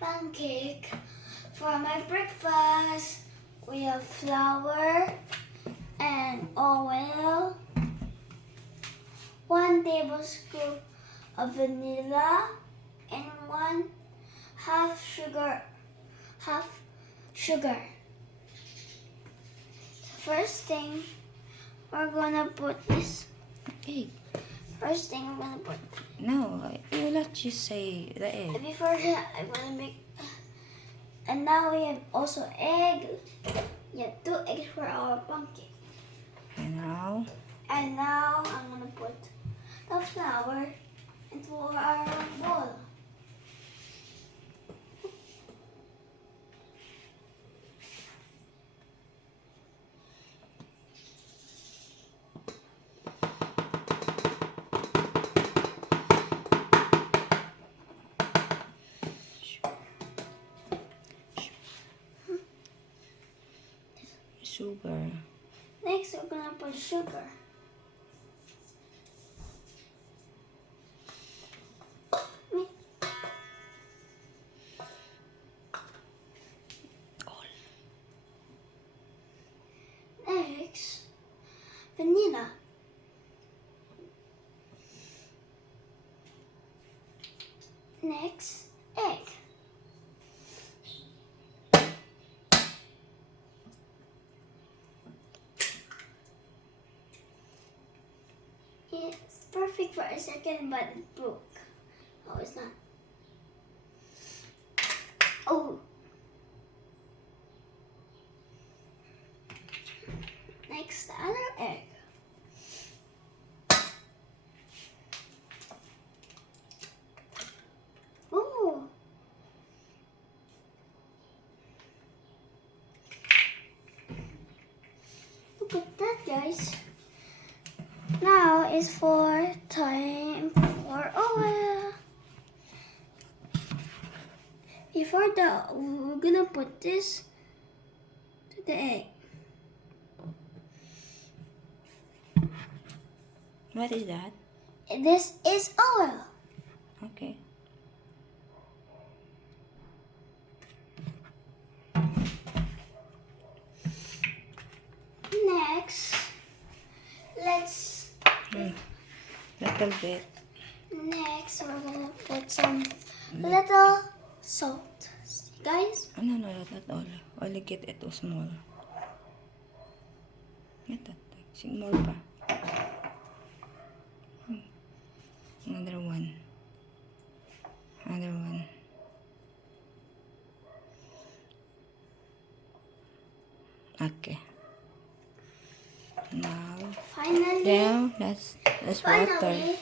pancake for my breakfast. We have flour and oil, 1 tablespoon of vanilla, and half sugar. First thing, we're gonna put this. Egg. First thing we're gonna put. No, you let you say the egg. Before that, I'm gonna make. And now we have also egg. Yeah, 2 eggs for our pancake. And now? And now I'm gonna put the flour into our bowl. Sugar. Next, we're gonna put sugar. Next, vanilla. Next, egg. It's perfect for a second, but it broke. Oh, it's not. Oh. Next, the other egg. Ooh. Look at that, guys. Now is for time for oil. Before that, we're gonna put this to the egg. What is that? This is oil. Okay. Next, let's. Little bit. Next, we're gonna put some little salt. See, guys? No, not all. Only get it small. Get that. More pa. Another one. Another one. Okay. Now. Finally. Now let's water. Finally,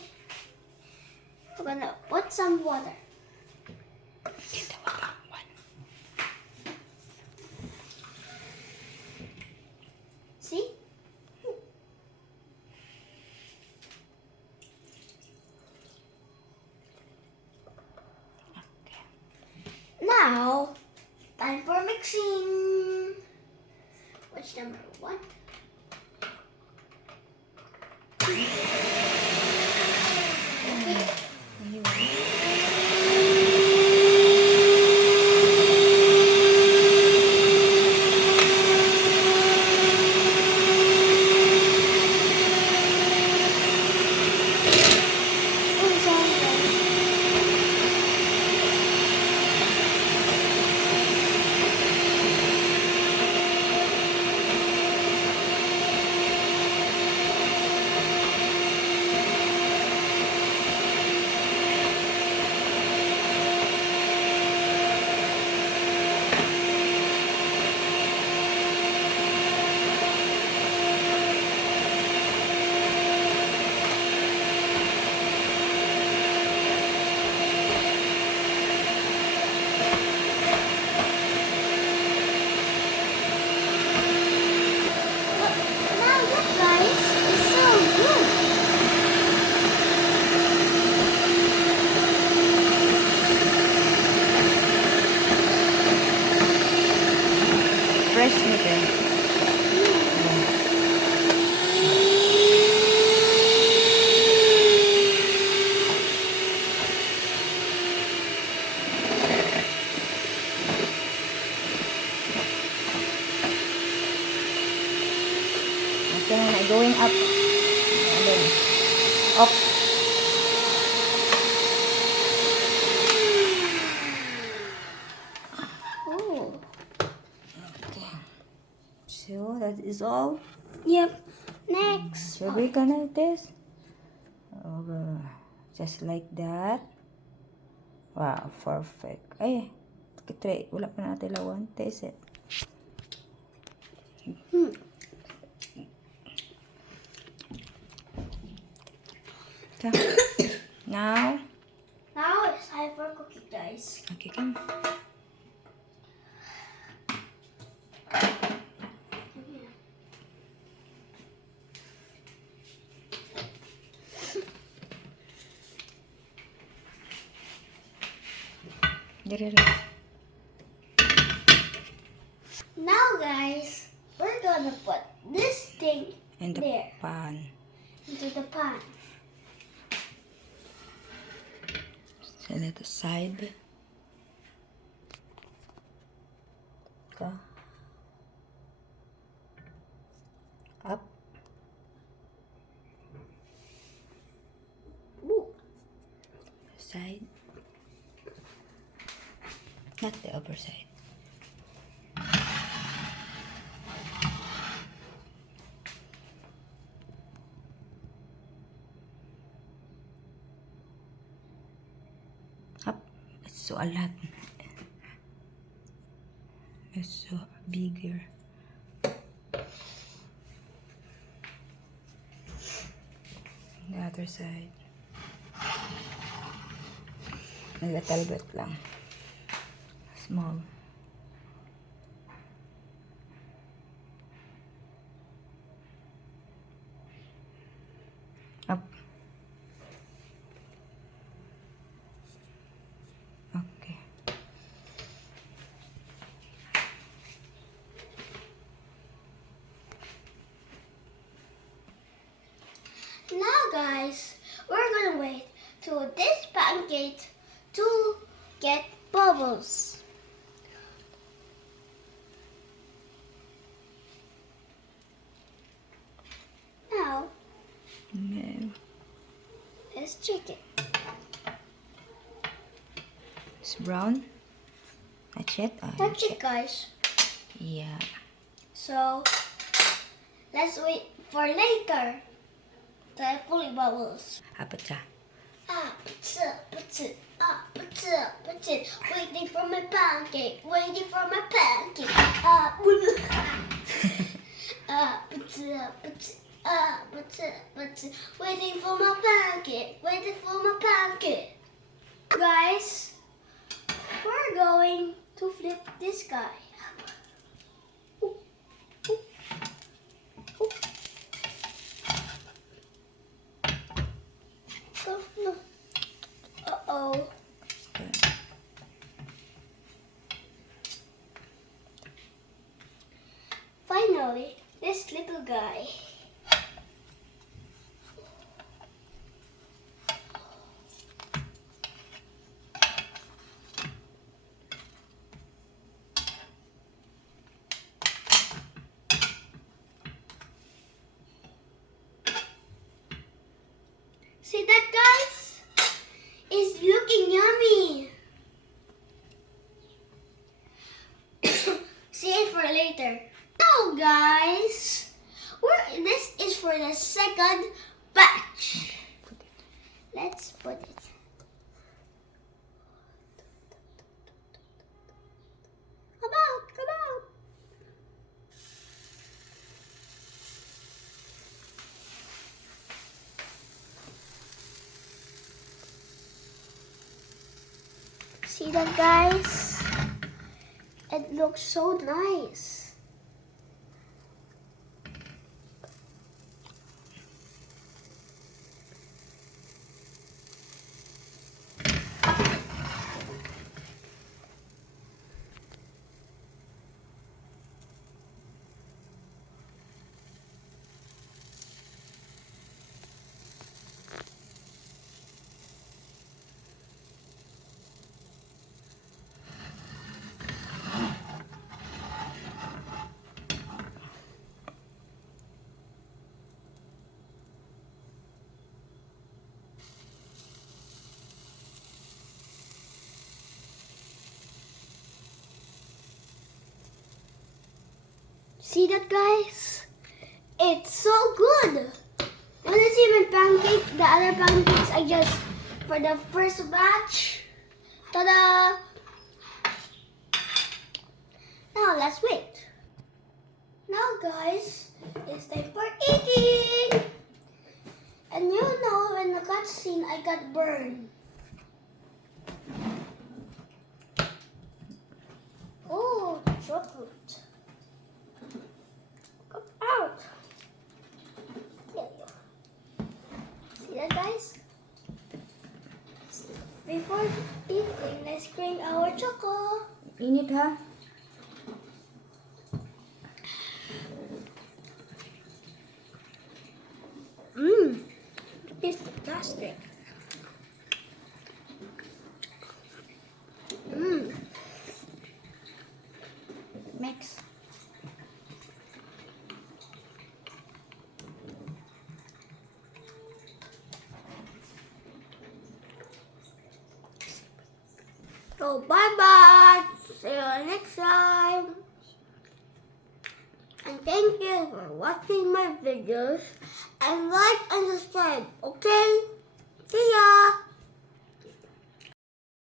we're gonna put some water. Get the water. One. See? Okay. Now, time for mixing. Which number? 1? going up. And then up. Ooh. Okay. So that is all. Yep. Next. So we connect this. Just like that. Wow, perfect. Ay, try. Wala pa natin lawan. Taste it. So, now, Now it's time for cookie, guys. okay, come. Dire lang. Now, guys, we're gonna put this thing In the there pan. into the pan. Set it aside. Go. Up. Ooh. Side. Not the upper side. Up. It's so a lot. It's so bigger. The other side. A little bit lang. Small. Up. Okay. Now, guys, we're gonna wait till this pancake to get bubbles. Now, No. let's check it. It's brown. That's it. That's it, guys. Yeah. So, let's wait for later. The fully bubbles. Apa siya? Waiting for my pancake, waiting for my pancake. Waiting for my pancake, waiting for my pancake. Guys, we're going to flip this guy. Uh-oh. Finally, this little guy. See that, guys? It's looking yummy. See it for later. Now, guys, this is for the second batch. Let's put it. Come out, come out. See that, guys? It looks so nice. See that, guys? It's so good. Wanna see my pancake? The other pancakes I just for the first batch. Ta-da! Now let's wait. Now, guys, it's time for eating. And you know, when the cutscene, I got burned. Oh, chocolate. Come out. There you go. See that, guys? Before eating, let's crack our choco. Init ha? Mmm. It's plastic. Mmm. Mix. So bye-bye. See you next time. And thank you for watching my videos. And like and subscribe, okay? See ya!